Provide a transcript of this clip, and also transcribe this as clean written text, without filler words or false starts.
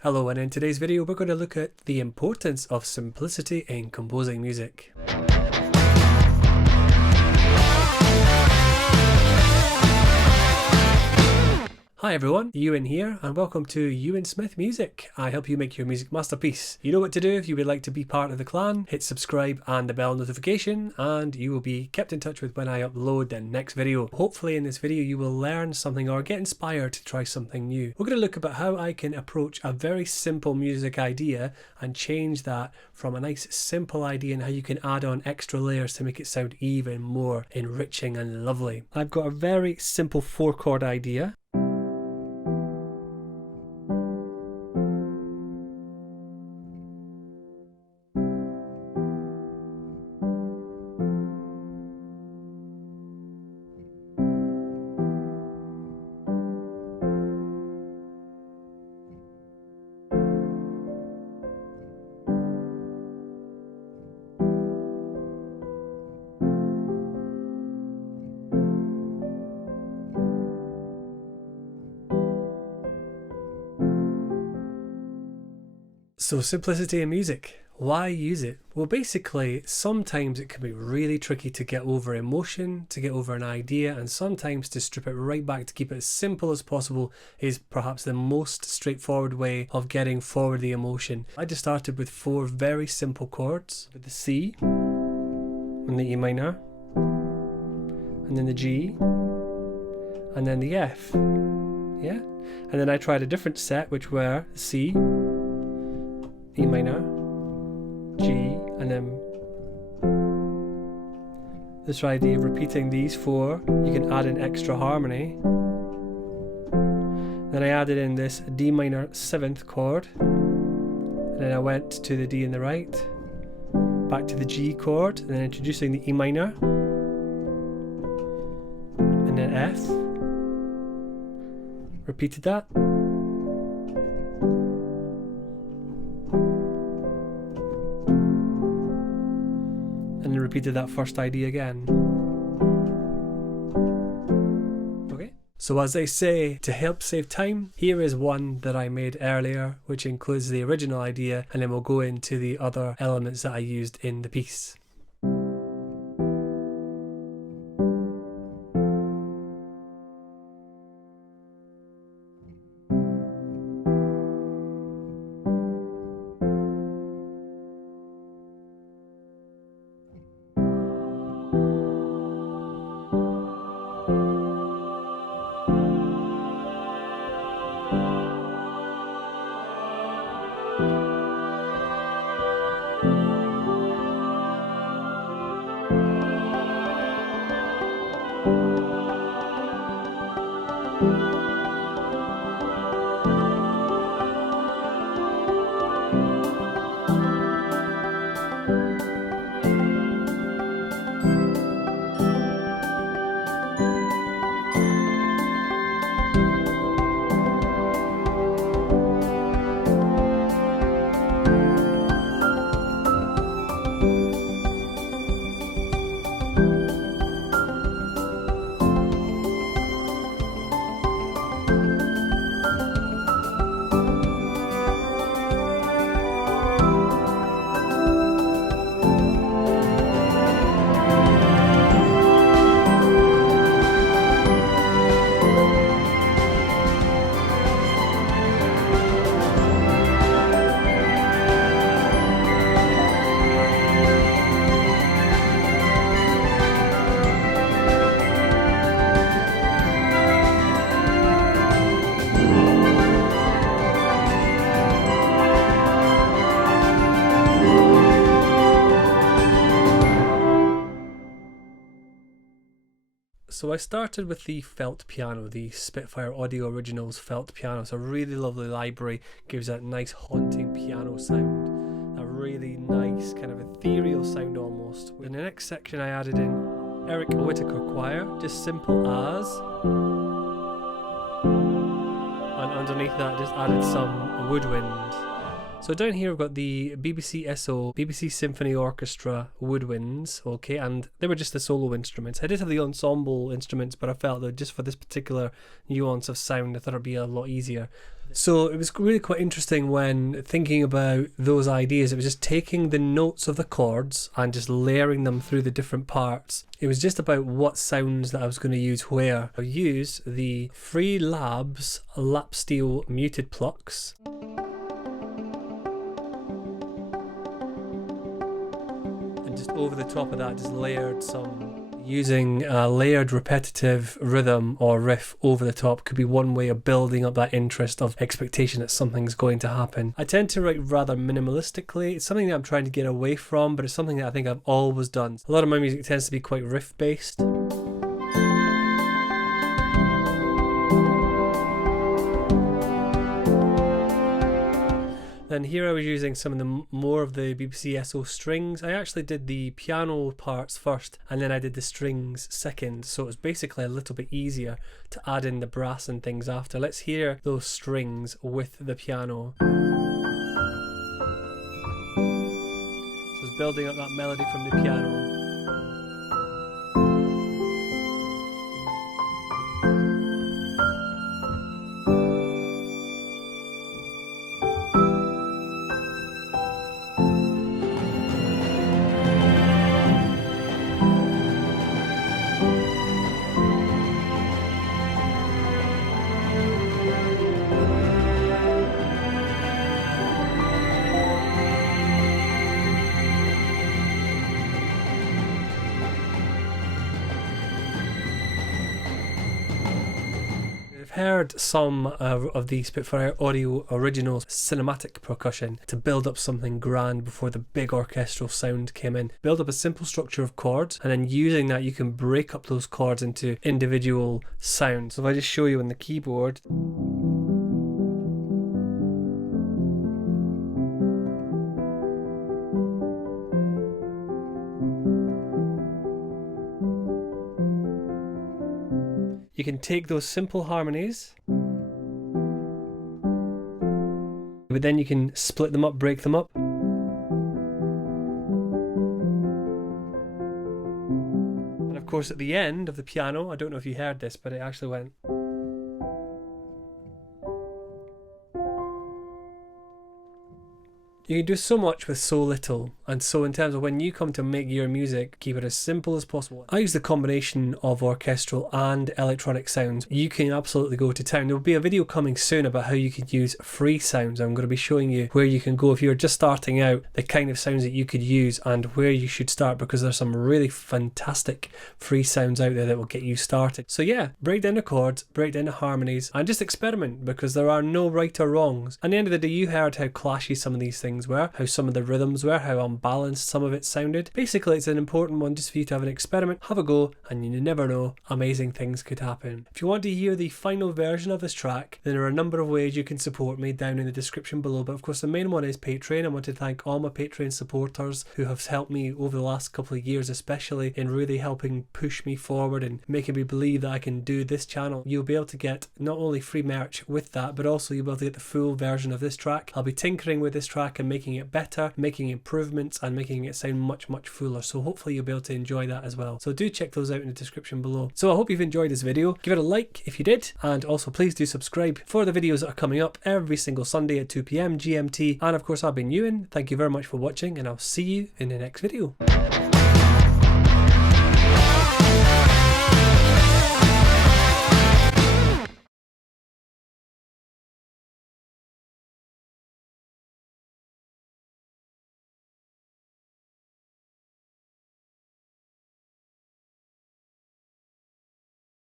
Hello, and in today's video we're going to look at the importance of simplicity in composing music. Hi everyone, Euan here, and welcome to Euan Smith Music. I help you make your music masterpiece. You know what to do if you would like to be part of the clan. Hit subscribe and the bell notification, and you will be kept in touch with when I upload the next video. Hopefully in this video you will learn something or get inspired to try something new. We're going to look about how I can approach a very simple music idea and change that from a nice simple idea, and how you can add on extra layers to make it sound even more enriching and lovely. I've got a very simple 4-chord idea. So simplicity in music, why use it? Well, basically sometimes it can be really tricky to get over emotion, to get over an idea, and sometimes to strip it right back to keep it as simple as possible is perhaps the most straightforward way of getting forward the emotion. I just started with 4 very simple chords, with the C, and the E minor, and then the G, and then the F, yeah? And then I tried a different set which were C, E minor, G, and then this idea of repeating these 4, you can add an extra harmony. Then I added in this D minor 7th chord, and then I went to the D in the right, back to the G chord, and then introducing the E minor, and then F, repeated that. And then repeated that first idea again. Okay, so as I say, to help save time, here is one that I made earlier, which includes the original idea, and then we'll go into the other elements that I used in the piece. So I started with the felt piano, the Spitfire Audio Originals felt piano. It's a really lovely library, gives that nice haunting piano sound, a really nice kind of ethereal sound almost. In the next section I added in Eric Whittaker Choir, just simple as, and underneath that just added some woodwind. So down here we've got the BBC SO, BBC Symphony Orchestra woodwinds, okay, and they were just the solo instruments. I did have the ensemble instruments, but I felt that just for this particular nuance of sound, I thought it'd be a lot easier. So it was really quite interesting when thinking about those ideas. It was just taking the notes of the chords and just layering them through the different parts. It was just about what sounds that I was going to use where. I used the Free Labs lap steel muted plucks. And just over the top of that, just layered some. Using a layered repetitive rhythm or riff over the top could be one way of building up that interest of expectation that something's going to happen. I tend to write rather minimalistically. It's something that I'm trying to get away from, but it's something that I think I've always done. A lot of my music tends to be quite riff based. Then here I was using some of the more of the BBC SO strings. I actually did the piano parts first and then I did the strings second, so it was basically a little bit easier to add in the brass and things after. Let's hear those strings with the piano. So it's building up that melody from the piano. Heard some of the Spitfire Audio Originals cinematic percussion to build up something grand before the big orchestral sound came in. Build up a simple structure of chords, and then using that you can break up those chords into individual sounds. So if I just show you on the keyboard, you can take those simple harmonies, but then you can split them up, break them up. And of course at the end of the piano, I don't know if you heard this, but it actually went. You can do so much with so little, and so in terms of when you come to make your music, keep it as simple as possible. I use the combination of orchestral and electronic sounds. You can absolutely go to town. There will be a video coming soon about how you could use free sounds. I'm going to be showing you where you can go if you're just starting out, the kind of sounds that you could use and where you should start, because there's some really fantastic free sounds out there that will get you started. So yeah, break down the chords, break down the harmonies, and just experiment, because there are no right or wrongs. At the end of the day, you heard how clashy some of these things were, how some of the rhythms were, how unbalanced some of it sounded. Basically, it's an important one just for you to have an experiment, have a go, and you never know, amazing things could happen. If you want to hear the final version of this track, then there are a number of ways you can support me down in the description below, but of course the main one is Patreon. I want to thank all my Patreon supporters who have helped me over the last couple of years, especially in really helping push me forward and making me believe that I can do this channel. You'll be able to get not only free merch with that, but also you'll be able to get the full version of this track. I'll be tinkering with this track and making it better, making improvements and making it sound much fuller, so hopefully you'll be able to enjoy that as well. So do check those out in the description below. So I hope you've enjoyed this video. Give it a like if you did, and also please do subscribe for the videos that are coming up every single Sunday at 2 PM GMT. And of course I've been Euan. Thank you very much for watching, and I'll see you in the next video.